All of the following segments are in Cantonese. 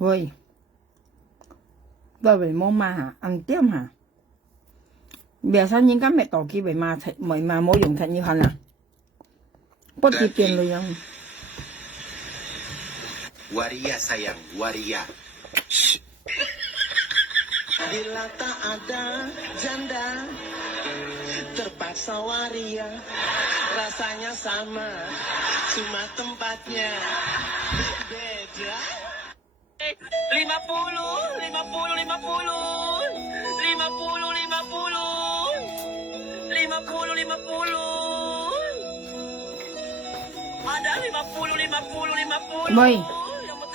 喂，喂冇嘛嚇，ăn tiếp hả? Biasanya kan mek toki mek ma mau dùng thành như hình à? Có chi tiền rồi không? Waria sayang, waria. Bila tak ada janda, terpaksa waria. Rasanya sama, cuma tempatnya beda. 50, 50, 50, 50, 50, 50, 50. Ada 50, 50, 50.喂,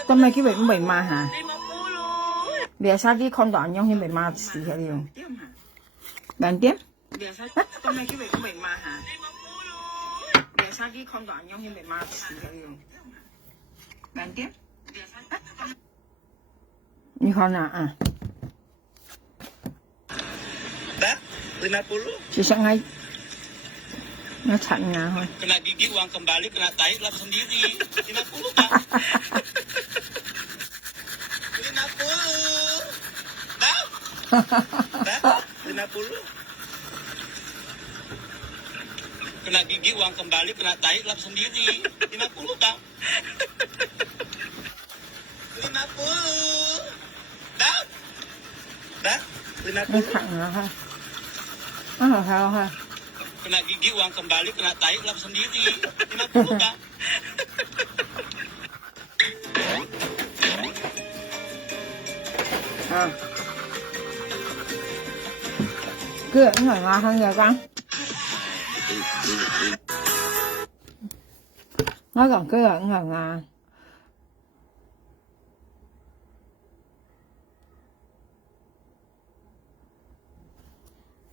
hôm nay cái việc cũng bị ma hả? Biasa cái con đoạn nhau thì bị ma xì hết đi không? Bạn tiếp. Hôm nay cái việc cũng bị ma hả? Biasa cái con đoạn nhau thì bị ma xì hết đi không? Bạn tiếp. Như con nào à? Dah, 50. Chỉ sợ ngay. Nó chặn nhà thôi. Kena gigi uang kembali, kena tai lap sendiri. 50 Pak. 50. Dah? Dah? 50. Kena gigi uang kembali, kena tai lap sendiri. 50 Pak. 50. Dah? Dah? Nó 50. chặn nhà thôi. Nó là sao thôi. Kena gigi uang kembali, kena tai lap sendiri. 50 Pak. À. Cứ ẩn người ngon hơn rồi con. Nó còn cứ ẩn người ngon.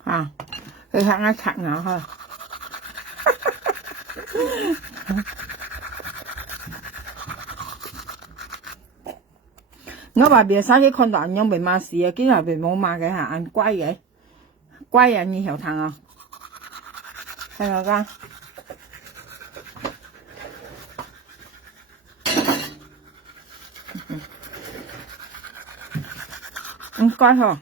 À, cái thằng nó chặn nó thôi. Nó bà bìa sao cái con đoạn nhau bị ma xì à, cái là bị冇ma cái hả, ăn quay vậy. Quay à, như hiểu thằng à. Hay là con. Ăn quay thôi.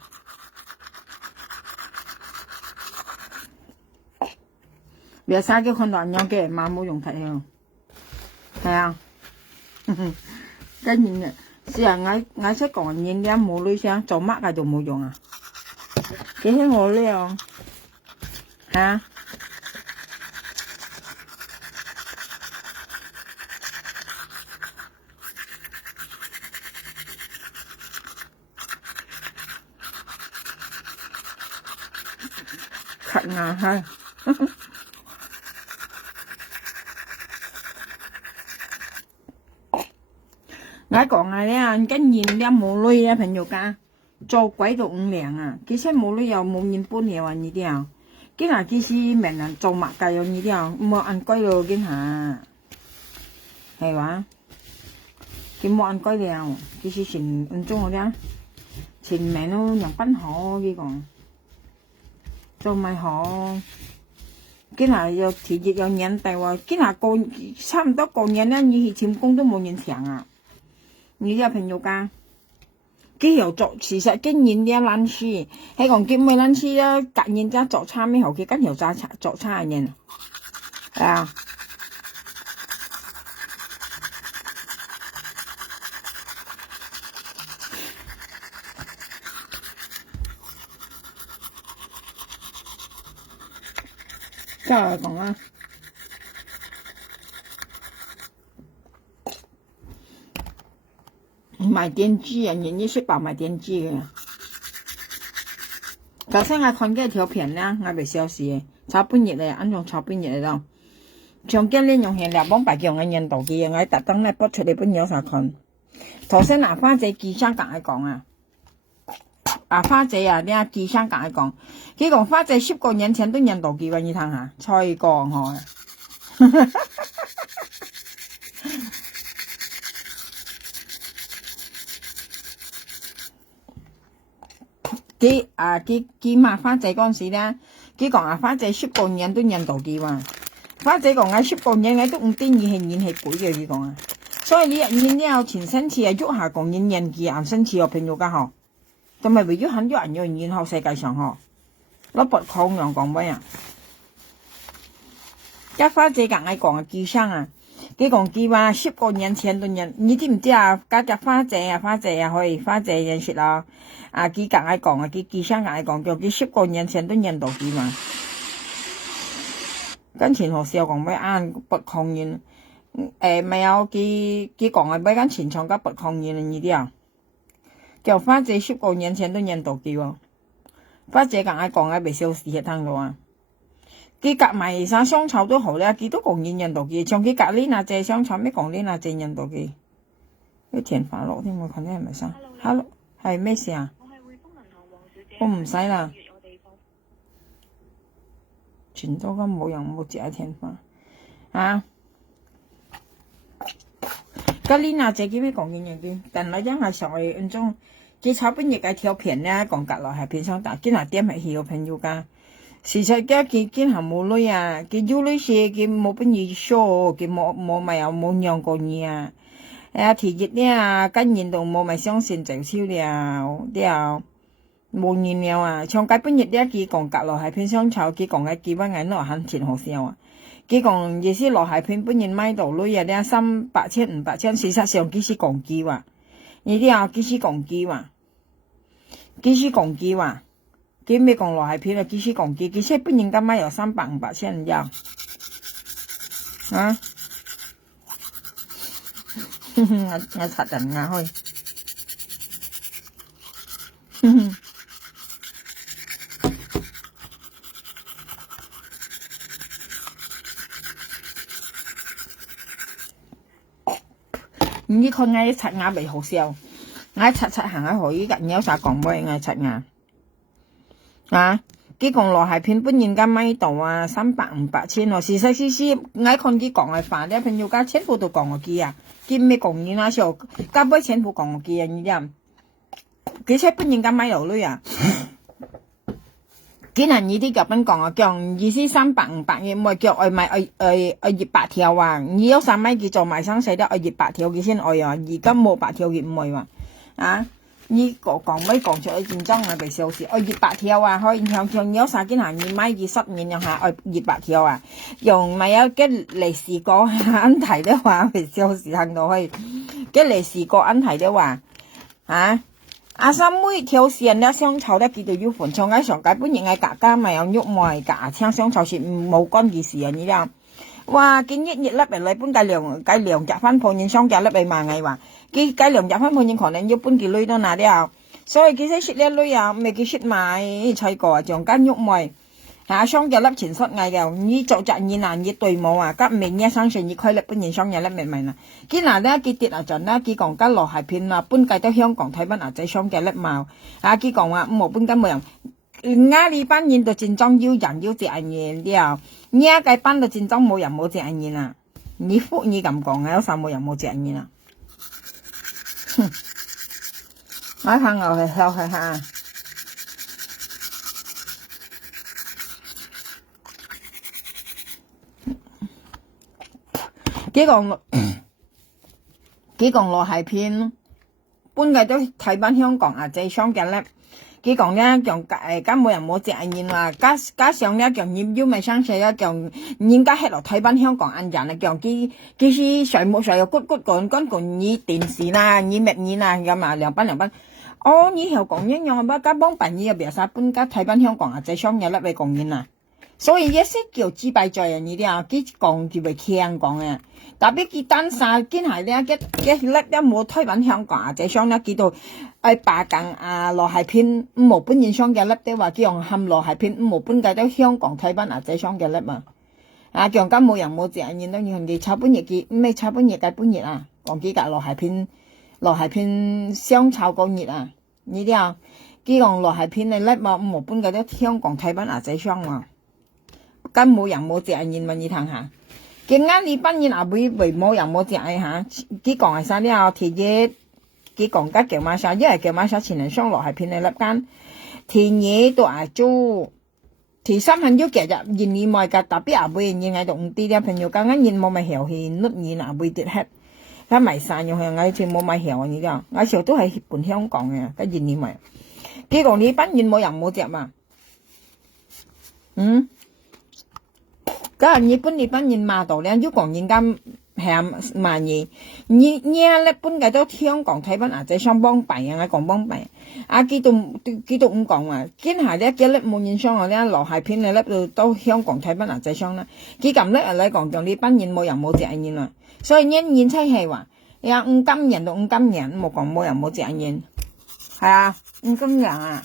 Bìa sao cái con đoạn nhau cái mà冇dùng thấy không? Thấy không? Cái nhìn này. Xưa ngài sẽ còn nhìn ra mù lưới sáng cho mắt là dùng mù dùng à? Cái thấy ngồi lưới không? Hả? Khẩn nào thôi. Ngài còn này đấy, cái nhìn ra mù lưới ra phần nhiều ca. Cho quấy đồ ung lẹn à. Cái xe mù lưới vào mù nhìn bốn nhiều à như thế nào. Cái là cái gì mình là cho mặt cài vào như thế nào. Mà ăn quấy đồ cái hả. Hay quá. Cái món ăn quấy đồ. Cái gì xin ăn chung rồi đó. Xin mẹ nó nhận bánh họ cái còn. Cho mày họ. Cái là thì dịch vào nhận tài vào. Cái là cô, sao đó cô nhận á. Như thì chim công都冇人搶啊。你啲朋友家，佢又做，其實經驗啲冷氣，係講叫咩冷氣啦？隔人家做餐咩後，佢跟又做餐嘅人，係啊。之後嚟講啊。買電機啊，人家是包買電機嘅。頭先我看見條片咧，我未消息，炒半日咧，按種炒半日咯。像今年用係兩幫白叫我印度機，我特登咧播出嚟本有啥看。頭先阿花姐記香港嚟講啊，阿花姐啊，你阿記香港嚟講，佢講花姐10個年前都印度機喎，你睇下，吹過我。佢罵花仔嗰陣時咧，佢講啊花仔10個人都印度機喎，花仔講啊10個人咧都唔知演戲鬼嘅，佢講啊所以你人了前生次啊，喐下講人人記硬生次哦，朋友家嗬，咁咪為咗很多人有然後世界上嗬，攞不抗樣講咩啊？家花姐講愛講記上啊，佢講記話10個年前的人，你知唔知啊？家花姐可以花姐認識啦，啊佢講愛講啊，佢記上愛講叫佢10個年前的人度記嘛，跟前學校講咩啱不抗人。咪有佢講係俾間前廠家不抗議呢啲啊，叫花姐10個年前都認到佢喎，花姐講係未消失喺度啊，佢夾埋晒香草都好咧，佢都講認到佢，像佢隔離那隻香草咩講呢那隻認到佢，啲田花落添，我睇你係咪生 ？Hello， 係咩事啊？我係匯豐銀行黃小姐。我唔使啦，全都咁冇人冇接田花啊！嗰啲那隻叫咩講嘅嘢？但係因為上去種佢炒半日嘅條片咧，講隔落係片上打，佢嗱點係戲個朋友噶。事實嘅佢係冇女啊，佢有女時佢冇本意 show， 佢冇咪有冇養過你啊？提熱咧啊，跟人度冇咪相信就超了，啲冇人了啊！唱解半日咧，佢講隔落係片上炒，佢講嘅幾蚊銀落很甜好笑啊！佢講意思落係片本人買到女啊，咧300千500千，事實上幾時講機話？呢啲啊幾時講機話？幾時講機話？佢咩講落係片啊？幾時講機？幾時本人家買有300、500千有？啊？我擦人啊開。你看我刷牙未好笑，我刷行下可以㗎，有啥講咩？我刷牙啊！佢講落係片本人家買到啊300、500千哦，事實我看佢講係煩咧，朋友家全部都講我記啊，佢咩講你那時候家杯全部講我記啊，你知佢車本人家買到女啊！佢嗱呢啲腳本講啊，講意思300、500嘅，唔係叫愛買200條啊！你有3米佢做埋生死得愛200條佢先愛啊！而家冇8條佢唔愛話啊！呢個講咩講出去戰爭係被消失愛200條啊！可以向有啥見行2米210年又係愛200條啊！用咪有嘅歷史個安提的話被消失行到去嘅歷史個安提的話啊！阿三妹挑線咧，香草咧叫做要款，從喺上街本人嘅價家咪有喐賣價，聽香草是冇關嘅事啊！你知哇，見一粒嚟嚟本計量夾翻鋪人商價粒嚟賣藝話，佢計量夾翻鋪人可能要搬幾女都拿啲所以佢先識呢女啊，未佢識買菜個啊，仲間喐賣。商價粒前失嗌嘅，你做責任難以對冇啊！今明嘢相信你開粒本年商價粒明明啦。佢嗱咧，佢跌啊陣啦，佢講緊落係片啊，搬計到香港睇翻啊仔商價粒mau。佢講話冇搬緊冇人，呢班人到戰爭要人要責任啲啊，呢計班到戰爭冇人冇責任啊！你福你咁講啊，有啥冇人冇責任啊？我睇我去笑佢嚇。佢講落係片，搬嘅都睇翻香港啊！即係商嘅咧，佢講咧講家冇人冇責任啊！加上咧講要咪生死啊！講人家喺度睇翻香港人啊！講佢是誰冇誰又骨講你電視啦，你咩嘢啦咁啊？兩班。哦，以後講一樣啊！家幫朋友又別晒搬家睇翻香港啊！即係商嘅咧，你講人啊！所以一些叫自閉罪人呢啲啊，佢講就會聽講嘅。特別佢單晒，堅係咧，佢叻一冇推揾香港啊！這商咧叫到霸更啊，落係片冇搬現商嘅叻的話，佢用冚落係片冇搬計到香港推翻啊！這商嘅叻嘛，強間冇人冇責任都要人哋炒搬熱嘅，咩炒搬熱計搬熱啊！講幾格落係片雙炒過熱啊！呢啲啊，佢講落係片你叻嘛，冇搬計到香港推翻啊！這商嘛。根冇人冇責任嘛，你睇下，佢啱你班人啊會冇人冇責任嚇，佢講係啥啲田野，佢講緊叫馬莎，因為叫馬莎前年上落係片你粒間田野都係做，田三份要夾入現年外格，特別啊會人喺度唔啲啲朋友，剛剛人冇咪後氣，碌嘢啊會跌黑，他賣晒用係我全冇買曉你知道，我時候都係本香港嘅，跟住你咪，結果你班人冇人冇隻嘛，咁日本你班人罵到咧，如果人家係罵嘢，你日本嘅都香港睇翻啊，仔雙幫弊啊，我講幫弊，啊幾度咁講啊，見下咧幾粒冇人商啊咧，羅蟹片咧粒都香港睇翻啊仔雙啦，幾咁咧嚟講就你班人冇人冇隻人啦，所以人猜係話，有五金人到五金人冇講冇人冇隻人，係啊，五金人啊，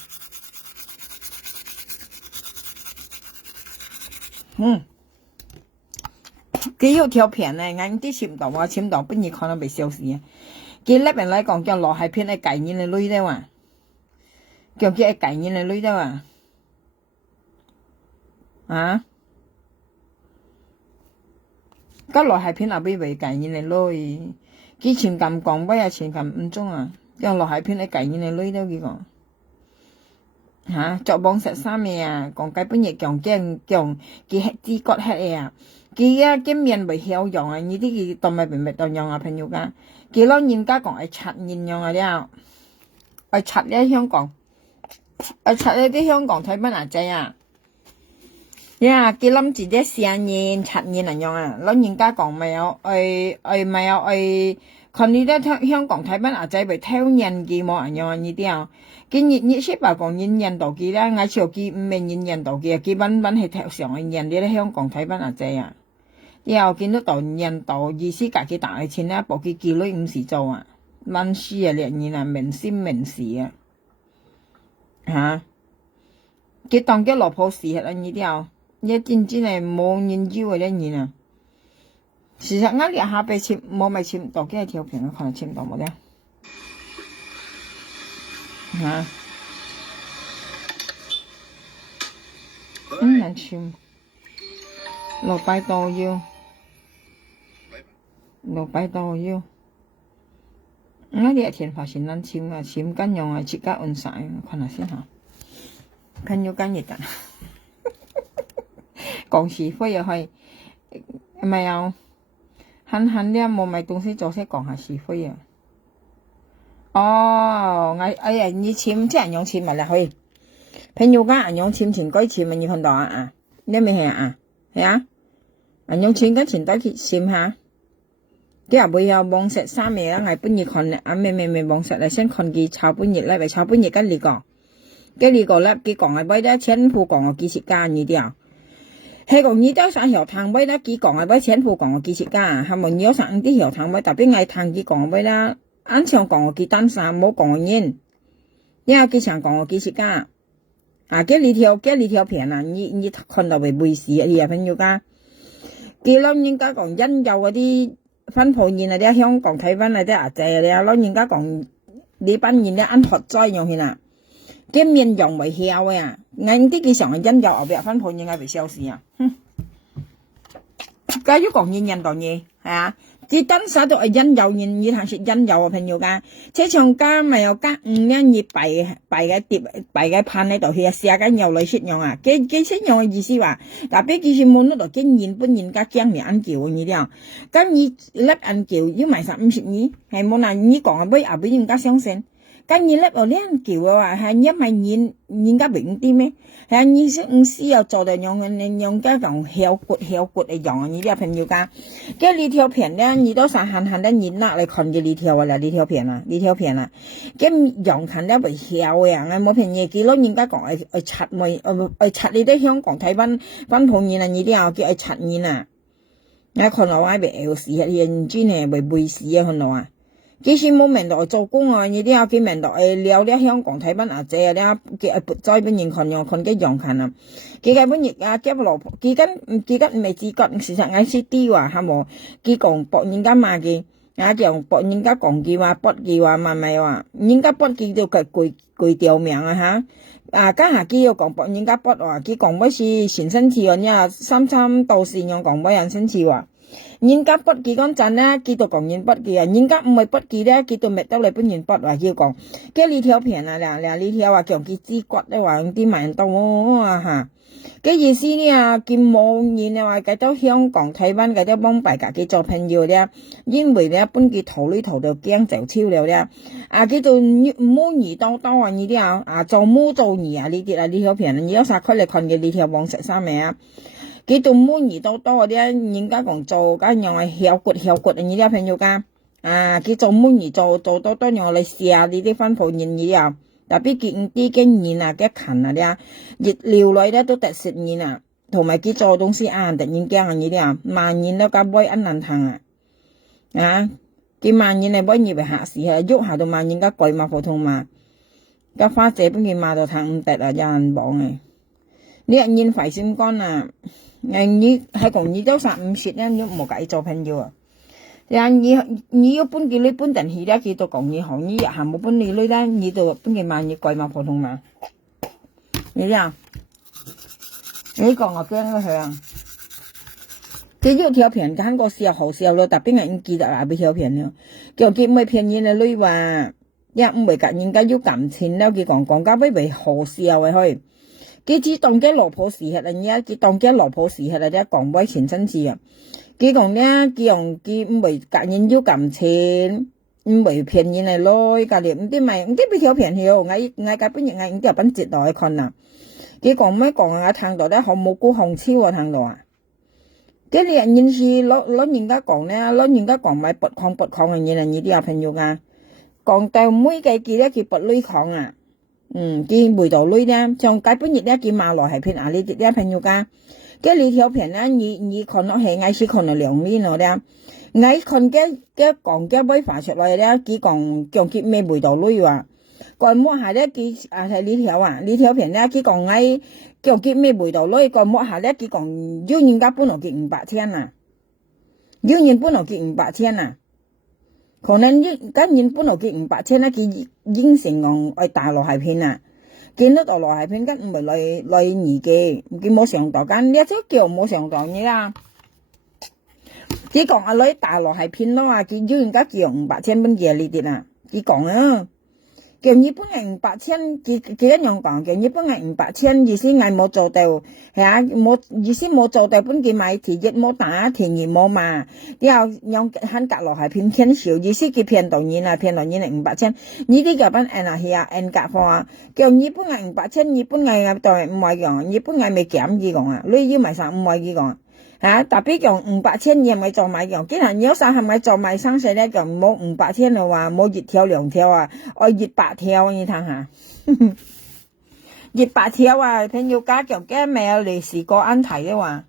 幾有條片咧，我啲簽到本日看到被笑死啊！佢呢邊嚟講叫羅蟹片嚟計人嚟累的話，叫佢計人嚟累的話，個羅蟹片後邊為計人嚟累，佢前咁講不呀前咁唔中啊，叫羅蟹片嚟計人嚟累的幾個。做網石衫嘅啊，講解本日講佢啲骨黑啊，佢見面未曉用啊，呢啲佢當咪明當用啊朋友噶，佢老人家講係拆現用啊啲，係拆咧香港，係拆咧啲香港睇乜啊仔啊，佢諗住啲成現拆現嚟用啊，老人家講咪有咪有看你啲香港睇乜啊仔咪挑人嘅冇人用啊呢啲啊。佢識話講印度嘅啦，我朝佢唔係印度嘅，佢揾係睇上印啲咧香港睇翻阿仔啊，然後見到到印度意思隔幾大錢啦，部佢叫女五時做啊，文書啊連然啊明先明時啊，佢當佢落鋪時係呢啲啊，一真係冇研究嘅呢嘢啊，事實我下邊簽冇咪簽到幾條片，可能簽到冇咧。難簽600多要，600多要，我哋填法先難簽啊，簽緊用啊，即刻按晒，看下先嚇，看有緊熱㗎，講是非又係，咪有，閒啲冇買東西做些講下是非啊。你簽即係用簽咪啦去，朋友間用簽錢該簽咪要看到啊，你咪係啊，係啊，用簽跟錢都去簽下，啲人會有網石衫嘅啦，我本日看咧，未網石嚟先看佢炒本日咧，咪炒本日跟呢個咧，佢講係為咗錢鋪講嘅幾時間呢啲啊，係講呢啲上條堂為咗佢講係為錢鋪講嘅幾時間，係咪有上啲條堂為特別係堂佢講為啦。按常講嘅幾單衫冇講人，因為佢常講嘅幾時間幾呢條片啊，你看到未背事啊？你朋友家，佢老人家講引誘嗰啲分配員啊，啲香港睇翻啊啲阿仔啊，啲老人家講呢班人咧按學栽用去啦，見面用未曉啊，硬啲佢常係引誘後邊分配員係未消事啊，假如講印度嘢係啊。啲單衫都係引誘人，你睇是引誘啊朋友家，車廠家咪有間咧，你擺嘅碟擺嘅盤喺度去啊，試下間有類識用啊，佢識用嘅意思話，特別佢是冇嗰度經驗本人家驚你按叫呢啲啊，咁你粒按叫要賣50呢，係冇難你講俾後邊人家相信。咁你咧我呢叫嘅話係因為人家明啲咩？係你識又做到用家講曉骨嚟用呢啲朋友家，咁呢條片咧，你都散閒得熱辣嚟看嘅呢條啊啦，呢條片啊，咁用近咧會曉嘅，我冇平嘢幾多人家講係拆咪拆你啲香港睇翻碰見啊呢啲啊叫係拆面啊，我看到話被 L 事啊，認真係被背事啊看到啊。幾時冇明度做工啊？呢啲啊，幾明度聊啲香港睇翻阿姐啊，啲嘅再本人看幾用近啊，幾個本日啊，幾個老婆，幾間唔係自覺，事實係識啲話係冇，幾講博人家罵嘅，就博人家講嘅話，博嘅話咪話，人家博嘅就攰掉命啊嚇，家下幾要講人家博話，幾講乜事全身次啊，3到4樣講乜人身次話。人家筆記講真咧，佢都講人筆記啊，人家唔係筆記咧，佢都搣到嚟本人筆話叫講，嘅呢條片啊，嗱呢條啊叫佢支骨咧話啲萬刀啊嚇，嘅意思呢啊，佢冇人啊話佢到香港、台灣佢都幫大家佢做朋友咧，因為咧本佢圖呢圖就驚就超了咧，啊佢就摸耳刀刀啊呢啲啊做摸做耳啊呢啲啊呢條片，你有啥佢嚟看嘅呢條黃色衫未啊？佢都摸耳朵多啲，人家講做咁樣係翹骨呢啲朋友㗎，佢做摸耳做多樣嚟試呢啲分鋪人嘢啊，特別佢啲經驗啊，嘅勤啊啲，熱料嚟咧都特食嘢啊，同埋佢做東西突然驚啊呢啲啊，慢嘢都咁鬼難行佢慢嘢嚟鬼以為下事係喐下到慢嘢，家貴嘛普通嘛，家花姐幫佢買到tháng tết啊，有人講嘅，呢人費心肝啊！你係講你都30咧，你冇計做朋友啊！你要搬佢，你搬定去咧，佢都講你好，你行冇搬你女咧，你就搬佢萬嘢貴嘛普通嘛，你知啊？你講我驚佢啊！佢要條片睇個笑好笑咯，特別係記得啊，俾條片咯，叫佢唔係騙人嘅女話，一唔係夾人家要撳錢咧，佢講家俾為好笑嘅去。佢只當嘅老婆時刻啊，佢當嘅老婆時刻啊，啲講威前身字啊。佢講咧，佢用佢唔係夾人要撳錢，唔係騙人嚟咯，隔離唔知咪唔知俾條片條，嗌夾本人嗌唔知本節代困啊。佢講咩講啊？聽到咧好冇估紅超啊，聽到啊。佢哋人是攞人家講咧，攞人家講咪拔礦嘅嘢啊，呢啲啊朋友啊，講到每個記咧佢拔鐳礦啊。佢回頭女咧，像基本日咧，佢馬來係片啊，呢啲咧朋友家，嘅呢條片咧，你看落係，我是看了2年咯咧，我看嘅講嘅尾發出來咧，佢講叫佢咩回頭女話，佢摸下咧，佢係呢條片咧，佢講我叫佢咩回頭女，佢摸下咧，佢講要人家本來佢500千啊，要人本來佢500千啊。可能今年本來佢500千咧，佢應承我愛大陸係片啊，見到大陸係片，跟唔係來二嘅，佢冇上當，間一隻叫冇上當嘢啦。佢講阿女大陸係片咯啊，佢要人家叫500千蚊嘅呢啲啊，佢講啊，叫日本係500千，佢一樣講，叫日本係500千，意思係冇做到，係啊，冇意思冇做到，本佢買田業冇打，田業冇嘛，然後用喺隔落係片偏少，意思佢騙到人啊，騙到人係500千，呢啲叫本係啊，N 格貨啊，叫日本係500千，日本係當唔係講，日本係未減佢講啊，你要買曬唔係佢講。特別講500千嘢咪做買講，既然有晒係咪做買生勢咧，就冇500千嘅話，冇熱條2條啊，我熱8條你睇下，熱8條啊，朋友家腳嘅未有利是過安提嘅話，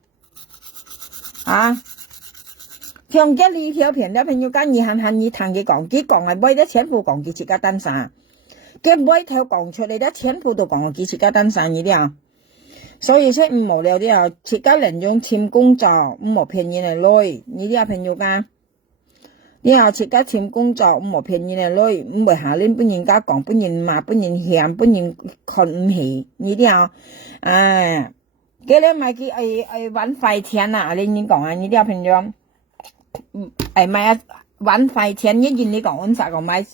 像嘅呢條片咧，朋友家你行你聽佢講係為咗全部講佢自家單晒，佢每條講出嚟咧，全部都講佢自家單晒呢啲啊。所以說唔無聊啲啊，自家人用簽工作，唔好騙人嚟攞，呢啲啊朋友家，然後自家簽工作，唔好騙人嚟攞，唔會下年本人家講，本人罵，本人嫌，本人看唔起，呢啲啊，佢咧咪佢搵快錢啊，你講啊，呢啲啊朋友，咪搵快錢，一件你講搵啥講買。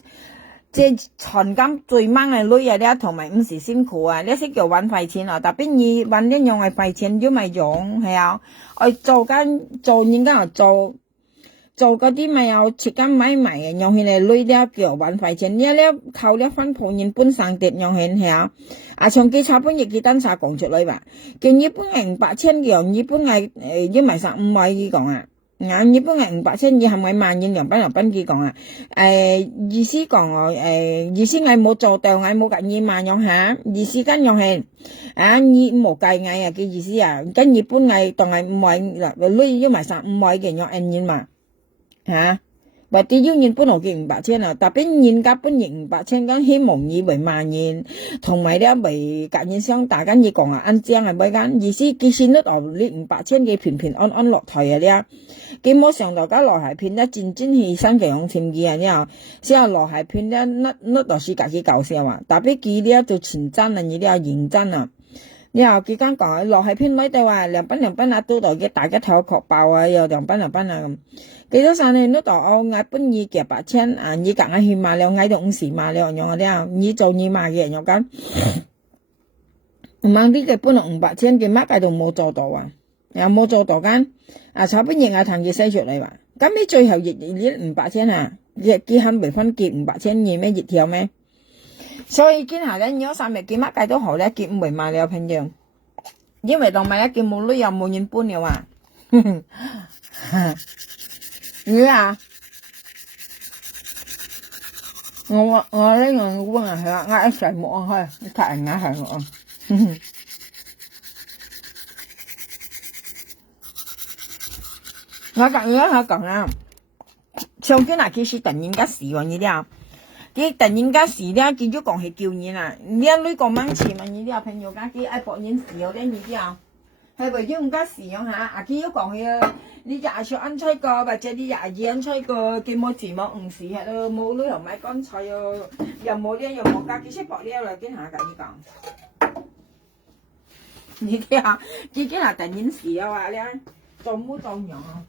即係存金最掹嘅女啊！咧同埋唔是辛苦啊！呢識叫搵快錢啊！特別你搵一樣係快錢，要咪用係啊！我做人家做嗰啲咪有切金買賣嘅，用起嚟女咧叫搵快錢，呢咧靠呢分鋪人本上碟用起係啊！長期差本亦幾單晒講出嚟吧？叫日本係500千嘅，日本係要咪實5位講啊！日本係500千，你係咪萬應人班入賓記講啊？意思講我意思係冇做到，係冇計2萬用下，意思跟用係你冇計嗌啊嘅意思啊，跟日本係當係5位嗱，女要埋實5位嘅用2嘛或者要人本來嘅500千啊，特別人家本人500千，咁希望以為萬元，同埋咧為隔人相大間嘢講啊，安正係咪間意思？佢先得哦，你500千嘅平安安落台啊咧，佢冇上到家落係片咧戰起身嘅用錢嘅啊咧，之後落係片咧甩到是自己搞笑啊，特別佢咧就前真啊，你咧認真啊。然後佢間講落喺片裏度話兩班都度嘅大家頭確爆啊，又兩班啊咁。幾多散呢？都度我嗌搬二夾8千啊，二夾嗌去買了，嗌到50萬了，用嗰啲啊，二做2萬嘅用緊。唔啱啲嘅搬落500千嘅乜計都冇做到啊，又冇做到間啊，炒邊嘢啊，同佢寫出嚟話，咁你最後熱呢500千啊，熱幾肯未分結500千二咩熱條咩？所以見下咧，如果3日見乜計都好咧，結唔回買了朋友，因為當買一件冇女又冇人搬了啊，魚啊，我呢個搬啊係啊，嗌一齊木啊去，睇人家係我。我講啊，上邊其實突然間死喎，你啲佢突然間死咧，佢就講係叫人啊，你一女講掹錢嘛，你啲朋友家佢愛博人死咗咧，你啲係為咗唔加死咗嚇，啊佢要講佢你廿歲安吹個，或者你22安吹個，佢冇字冇唔死係咯，冇女又買乾菜又冇呢又冇家，佢識博呢嚟見下㗎你講。你啲佢見下突然死咗話咧，做冇做樣啊？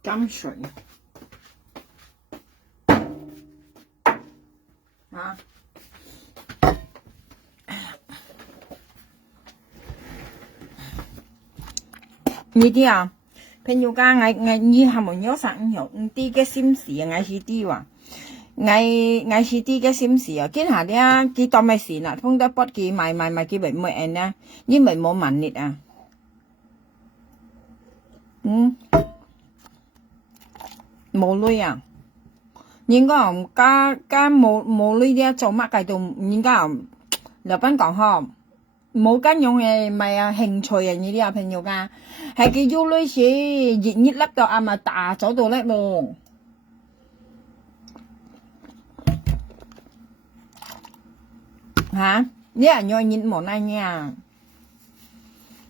沾水啊！呢啲啊，朋友家我你係咪有啥有啲嘅心事啊？我是啲話，我是啲嘅心事啊！見下啲啊，佢當咪事啦，碰得不佢買佢咪冇人啊，因為冇萬力啊，冇女啊，應該家冇女啲做乜計都應該劉斌講呵。冇間用嘅咪啊興趣啊呢啲啊朋友噶，係佢要女士熱粒到啊咪大咗到叻咯，吓呢人要熱冇那樣，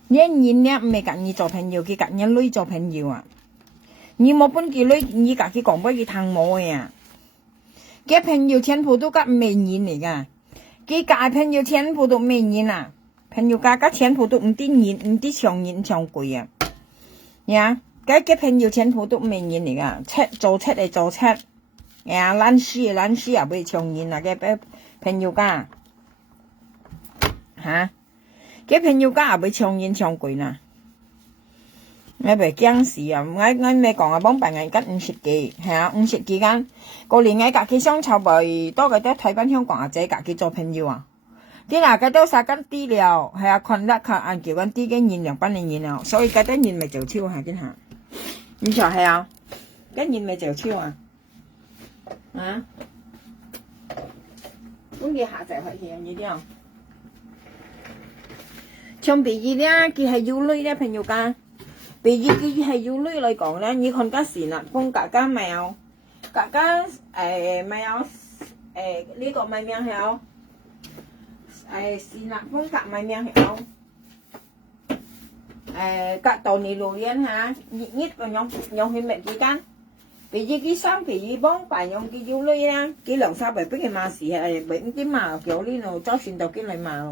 呢熱呢唔係隔你做朋友，佢隔你女做朋友啊，你冇本佢女，你隔佢講俾佢聽冇嘅啊，佢朋友全部都隔美人嚟噶，佢隔朋友全部都美人啊。朋友家全部都唔啲錢，唔啲長錢長貴啊！呀，嘅朋友全部都美人嚟噶，做嚟做呀，懶死啊，未長錢啊！嘅朋友家嚇，嘅朋友家又未長錢長貴啦，我未驚死啊！我咪講啊，幫病人吉50幾，係啊，50幾間，個年我隔佢相湊咪多嘅都睇翻香港阿姐隔佢做朋友啊！啲嗱嘅都殺緊啲了，係啊，困得佢按叫緊啲嘅現量班嚟現量，所以嘅啲現咪就超下啲下，你就係啊，嘅現咪就超啊，啊，咁佢下載回去呢啲啊，像比喻咧，佢係要女咧朋友家，比喻佢係要女嚟講咧，你看家時啦，風格家咪有，格家咪有呢個咪名係。是啦，風格咪名係隔到你路邊嚇，熱個用去咩幾間？ bây giờ cái sáng bây giờ bóng bài用cái dấu lưới á cái lòng sao bởi cái mà xì hay bởi cái mà kiểu này nó cho xin đầu cái này mà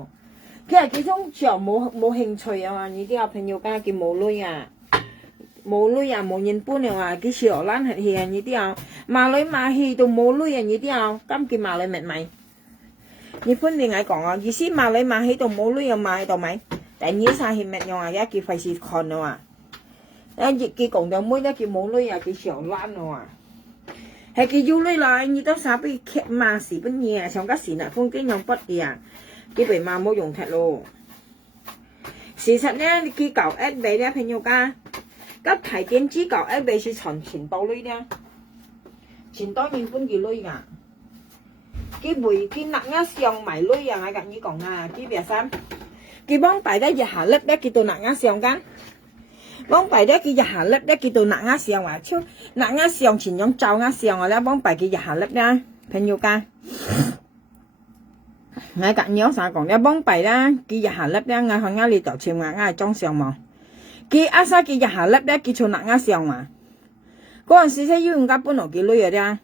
cái種就冇興趣啊嘛，呢啲小朋友家佢冇女啊，冇女啊冇人搬啊，佢小懶係係呢啲啊，馬女馬戲到冇女啊呢啲啊，咁佢馬女咪咪，你分定係講啊，意思馬女馬戲到冇女又買到咪，但係晒係咪用啊？而家佢費事看啊嘛，佢講到妹咧佢冇女啊，佢小懶啊嘛。係佢要女啦，你都啥俾劇嘛時不嘢，上家時嗱風景用筆嘅啊。佢被嘛冇用踢咯。事實咧，佢舊 app 俾咧朋友家，咁提點知舊 app 俾是從前到女咧，前多年搬佢女噶，佢會佢嗱啱上埋女啊！我跟你講啊，佢別生，佢幫擺得日下粒咧，佢到嗱啱上間，幫擺咧佢日下粒咧，佢到嗱啱上話，超嗱啱上前樣照啱上話咧，幫擺佢日下粒咧，朋友家。我隔nhớ sao còn đeo bóng bày đó kia giờ hà lấp đó ngay hồi ngay đi tàu chiều ngay trong sòng mà kia asa kia giờ hà lấp đó kia chỗ nặng ngay sòng mà có anh sẽ dùng cái bún ở kia lưới ở đây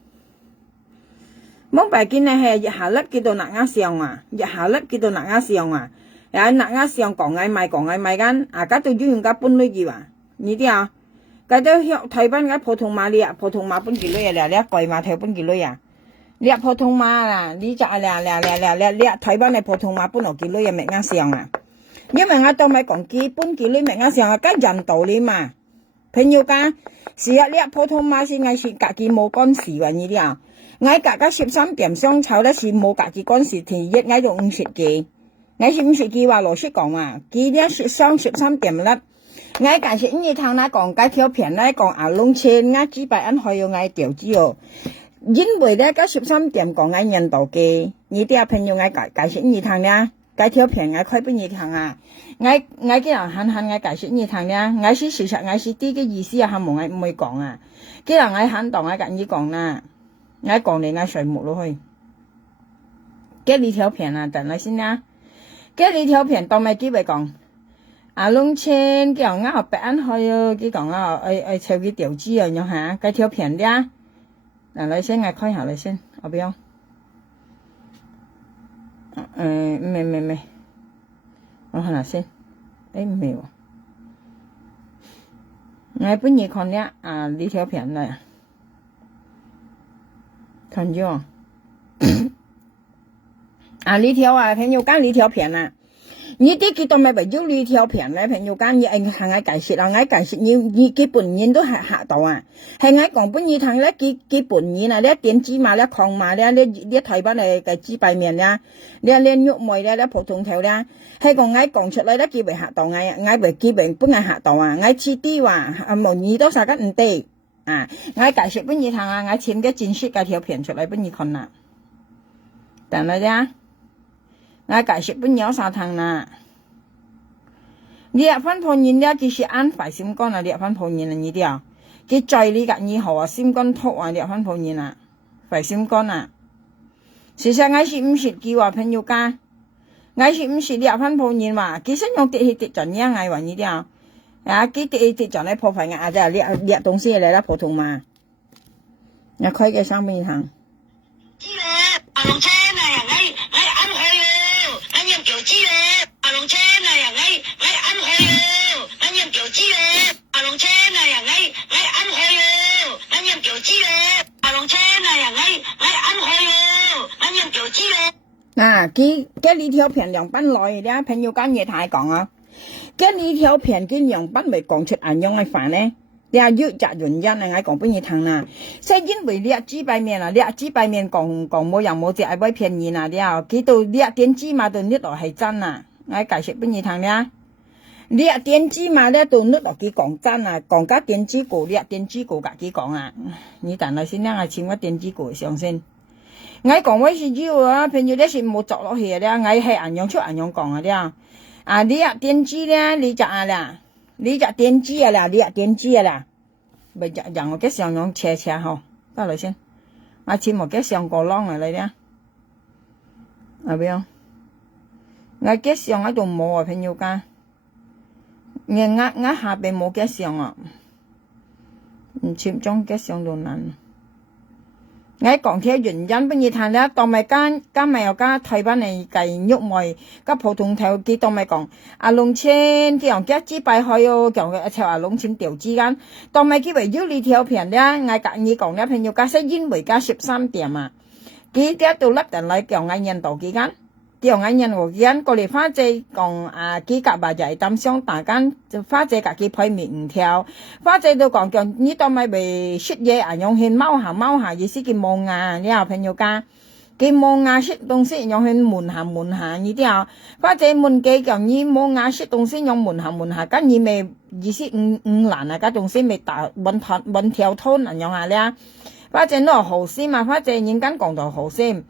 bóng bày kia này hay giờ hà lấp kia đồ nặng ngay sòng mà giờ hà lấp kia đồ nặng ngay sòng mà ya nặng ngay sòng còn ngay mày gan à cái tôi dùng cái bún lưới gì mà như thế à cái đó hiệu thay ban cái phổ thông mà bún kia lưới là lấy quầy mà theo bún kia lưới à liệt phổ thông mà là đi chợ liệt thấy bao này phổ thông mà bún ở kia lưới mẹ ngang xiang à nhưng mà ngay tao mày còn kia bún kia lưới mẹ ngang xiang cái dần đầu đi mà朋友家是啊liệt phổ thông mà是ngay是自己冇干事話呢啲啊ngay cả cái 13點雙炒咧是冇自己干事thì一ngay到50幾ngay是50幾話羅叔講啊佢咧13點粒ngay cả是như thằng nó còn cái thiếu片咧còn à lông trên ngay chỉ bài ăn hồi ngay tiểu chi rồi因為咧，嗰13點講緊印度嘅，你啲朋友嗌解釋二趟咧，解條片嗌開不二趟啊，嗌嘅人喊嗌解釋二趟咧，嗌是事實嗌是啲嘅意思啊，冇嗌唔會講啊，嘅人嗌喊當嗌緊要講啦，嗌講你嗌水木落去，嘅呢條片啊，等下先啦，嘅呢條片當咪幾位講，啊龍千嘅人嗌學白安去啊，佢講啊，抽佢調子啊，樣下，嗰條片咧。來先，我開下來先，我不要。沒，我看下先。沒喎。我本來看咧啊呢條片嚟，看咗。啊呢條啊，朋友講呢條片啊。你啲佢都咪為咗呢條片咧，朋友間你係解釋啊，解釋你基本人都係嚇到啊，係我講本意堂咧基本人啊，你點芝麻咧抗麻咧，你睇翻嚟嘅芝白面咧，你肉梅咧普通條咧，係講我講出嚟咧，佢為嚇到我為基本本係嚇到啊，我遲啲話無意都殺得唔得啊，我解釋本意堂啊，我簽嘅正式嘅條片出嚟本意看啦，等下啫。我解釋本有啥堂啦？你入翻泡面咧，佢是安排心肝啊！你入翻泡面啊呢啲啊，佢在你隔二號啊，心肝托啊，你入翻泡面啊，費心肝啊！事實我是唔是叫話朋友家？我是唔是你入翻泡面嘛？其實用跌去跌盡嘢嗌話呢啲啊，啊佢跌去跌盡咧破壞啊！就係你東西嚟啦，普通嘛，我開嘅三邊行。嗱，佢呢條片兩班來嘅朋友間嘢太講啊，佢呢條片佢兩班咪講出安樣嘅飯咧，你係要擇原因啊，我講俾你聽啦，即係因為你豬排面啊，你豬排面講冇人冇只係為便宜啊，你啊，佢到你點芝麻到呢度係真啊，我解釋俾你聽啦，你點芝麻咧到呢度佢講真啊，講家點芝股，你點芝股㗎佢講啊，你等下先啦，我簽個點芝股上先。我講威是要啊，朋友咧是冇作落去嘅咧，我係按樣出按樣講嘅咧。啊，你啊電子咧，你就啊啦，你就電子啊啦，你啊電子啊啦，咪就讓我嘅上樣車吼，得嚟先。我簽我嘅上個啷嚟咧，係咪啊？我嘅上喺度冇啊，朋友家，我下邊冇嘅上啊，唔簽中嘅上到難。我講條原因俾你睇咧，當咪加咪又加退翻嚟計喐咪，加普通條佢當咪講阿龍千，佢用幾支擺開喲，講佢一條阿龍千條之間，當咪佢為要呢條片咧，我隔你講咧，朋友加息因為加13點啊，佢啲到甩人嚟講我印度之間。叫俺人和人過嚟花姐講幾夾吧就係擔心大家花姐自己配面唔跳，花姐都講叫你當咪被雪嘢啊用去貓下意思叫望啊，你有朋友家佢望啊雪東西用去門下呢啲啊，花姐問佢叫你望啊雪東西用門下，跟住咪意思唔難啊，家東西咪打揾條通啊用下咧，花姐都好先嘛，花姐應該講到好先。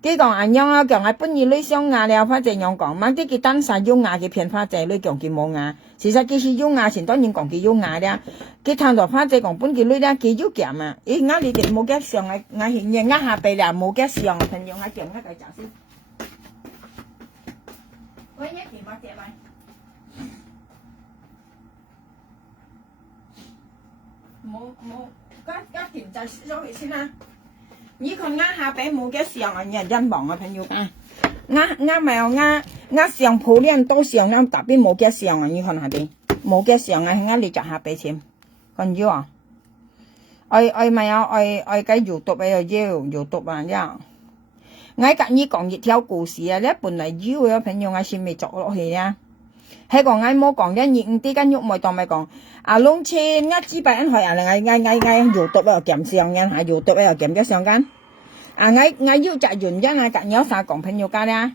佢講安樣啊，叫我本意女想牙了，花姐樣講，乜啲佢單晒有牙嘅騙花姐女講佢冇牙，其實佢是有牙前當然講佢有牙咧，佢聽到花姐講本佢女咧佢有夾啊，牙你哋冇夾上啊，牙現嘅牙下鼻啦冇夾上，朋友我叫我計賺先。喂，一電話借嚟。冇，家甜就收佢先啦。你看牙下邊冇嘅上啊，人人忙啊朋友啊，牙咪有牙上鋪咧都上咧，特別冇嘅上啊，你看下邊冇嘅上啊，牙你就下邊先，看住啊，愛咪有愛嘅YouTube啊YouTube啊呀，我隔你講一條故事啊，你本來要嘅朋友我先未做落去啊。喺個嗌冇講嘅，你啲間喐咪當咪講，阿龍千一支百人去啊，嗌搖讀啊，kiếm上嘅係搖讀啊，kiếm咗上間，嗌要就原因啊，隔有啥講朋友家咧，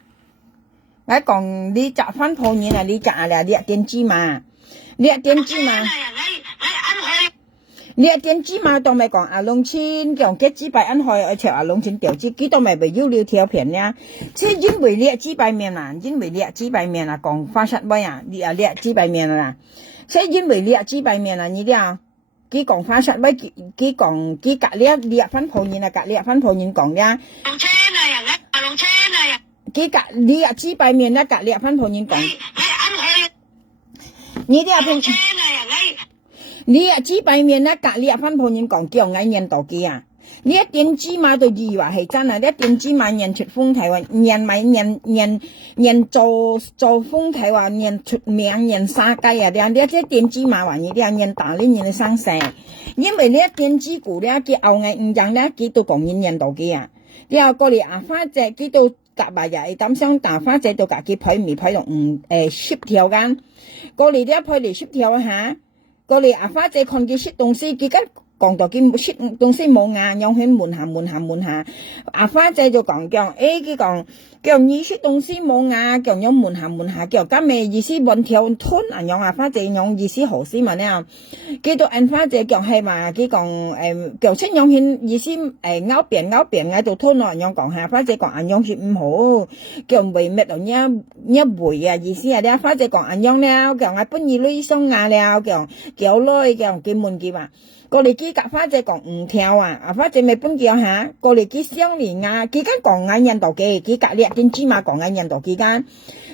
嗌講你集翻鋪年啊，你集啊你電子嘛，你電子嘛當咪講阿龍千講幾支百人去，而且阿龍千調子幾多咪被要了條片咧，即係因為你支百面啊，因為你支百面啊，講發出威啊，你支百面啦，即係因為你支百面啊，你啲啊，佢講發出威，佢講佢隔你分鋪年啊，隔你分鋪年講咧，龍千啊，佢隔你支百面啊，隔你分鋪年講，你啲啊朋友。你支擺面咧，隔你分鋪人講叫我印度機啊！你電子碼都以為係真啊！你電子碼人出風頭話，人做風頭話，人出名人殺雞啊！你啲電子碼話你啲人打你人生死，因為你電子股咧，佢後藝唔讓咧，佢都講印度機啊！然後過嚟花姐佢都夾埋又係擔心打花姐都自己配唔配到協調間，過嚟啲配嚟協調下。過嚟花姐看佢食東西，佢跟講到佢食東西冇牙，用去門下。花姐就講佢講叫你食東西冇牙，叫用門下，叫今日意思揾條吞啊，用花姐用意思好斯嘛呢？佢都按花姐講係嘛，佢講叫出用去意思勾扁喺度吞咯，用講下花姐講用去唔好，叫為咩度一回啊意思啊？啲花姐講用了，叫我本意女雙牙了，叫女叫佢問佢話。過嚟佢夾花姐講唔跳啊，花姐咪搬叫下，過嚟佢相連啊，佢間講緊印度嘅，佢隔籬見芝麻講緊印度期間，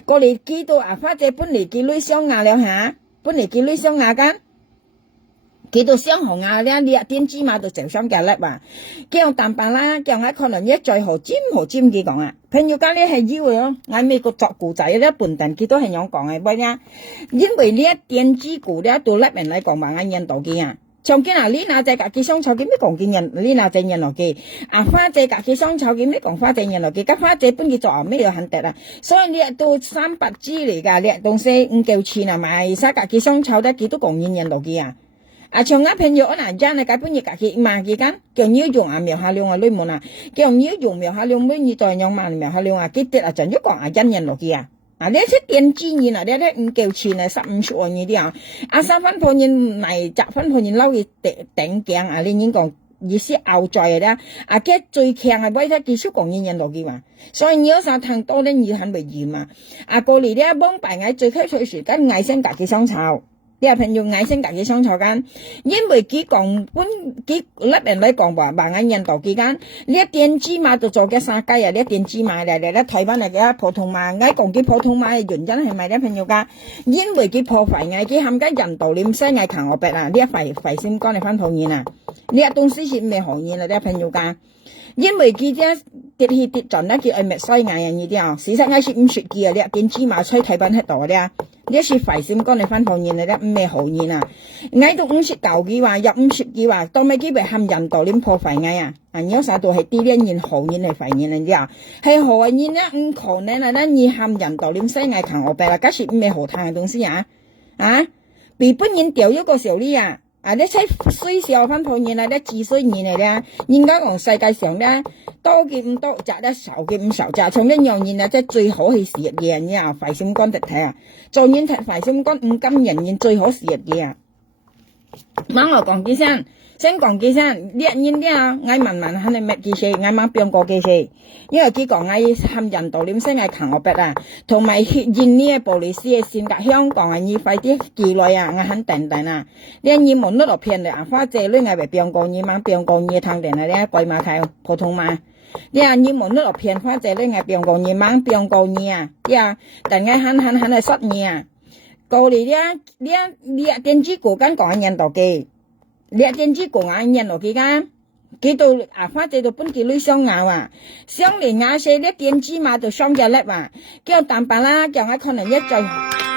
過嚟佢到花姐搬嚟佢女雙牙了下，搬嚟佢女雙牙間，佢到雙紅牙咧，你見芝麻就成雙嘅叻話，叫淡白啦，叫我可能一再何尖佢講啊，朋友家呢係要咯，我美國作故仔咧笨蛋，佢都係咁講嘅，喂呀，因為呢一電子股咧到叻人嚟講話緊印度嘅啊。從今啊，呢那隻隔幾雙手，幾咩講見人？呢那隻人落嘅，花姐隔幾雙手，幾咩講花姐人落嘅？咁花姐本佢做咩又肯得啊？所以你到300支嚟噶，你東西唔夠錢啊，買晒隔幾雙手得幾多講人落嘅啊？從啱朋友我嗱真係隔本嘢隔幾萬幾間，叫你用描下量啊女門啊，叫你用描下量每二代用萬描下量啊，幾得啊？就一講人落嘅啊！你一出電子嘢啊，你一唔夠錢啊，15萬呢啲啊，3分鋪人賣10分鋪人撈去頂頸啊，你應講意思拗在啦，佢最強係為咗技術講人落嘅嘛，所以你有啥太多咧，你很危險嘛，過嚟咧幫白蟻最開始時間嗌聲隔幾雙炒，你係朋友愛先自己相處間，因為佢講本佢甩人嚟講話，話喺印度期間，呢一點芝麻就做嘅生雞啊，呢一點芝麻嚟台灣嚟嘅普通話，愛講佢普通話嘅原因係咪咧朋友家？因為佢破壞嘅，佢含緊印度臉西藝強我白啊，呢一廢心肝嚟翻討厭啊，呢一東西是咩行業嚟咧朋友家？因為佢啲跌去跌盡咧，佢係咪西藝人呢啲啊？事實係唔雪嘅啊，呢一點芝麻吹台灣喺度咧。呢是廢心肝嚟翻討厭嚟咧，唔係好厭啊！嗌到50舊嘅話，入50嘅話，當咪幾位含人道點破壞嗌啊！啊，有啥都係啲啲人好厭嚟廢厭嚟啲啊！係好厭咧，唔可能啦！你含人道點西嗌強我白啦，嗰是唔係好聽嘅東西啊！啊，被本人掉一個小李啊！啊！你睇衰小翻討厭啦，你自衰年嚟咧，應該講世界上咧多嘅唔多隻咧，少嘅唔少隻，從一樣嘢咧，即係最好係事業嘅人啊，廢心肝得睇啊！做人睇廢心肝唔甘人言最好事業嘅啊！猛我講幾聲，先講幾聲，呢人啲啊，嗌文文肯定乜幾時，嗌猛變過幾時，因為佢講嗌含人道點聲嗌強我白啊，同埋血緣呢一部歷史嘅性格，香港人要快啲記來啊，嗌肯定定啊，呢人冇得落騙嚟啊，花姐呢嗌咪變過二猛變過二堂定啊，呢鬼馬睇普通話，呢人要冇得落騙，花姐呢嗌變過二猛變過二啊，呀，但嗌肯係失二啊。過嚟呢電子股間講印度嘅，呢電子股講印度嘅間，佢到花姐到本佢女相咬啊，相連咬死呢電子嘛就雙隻粒啊，叫蛋白啦，叫我可能一再。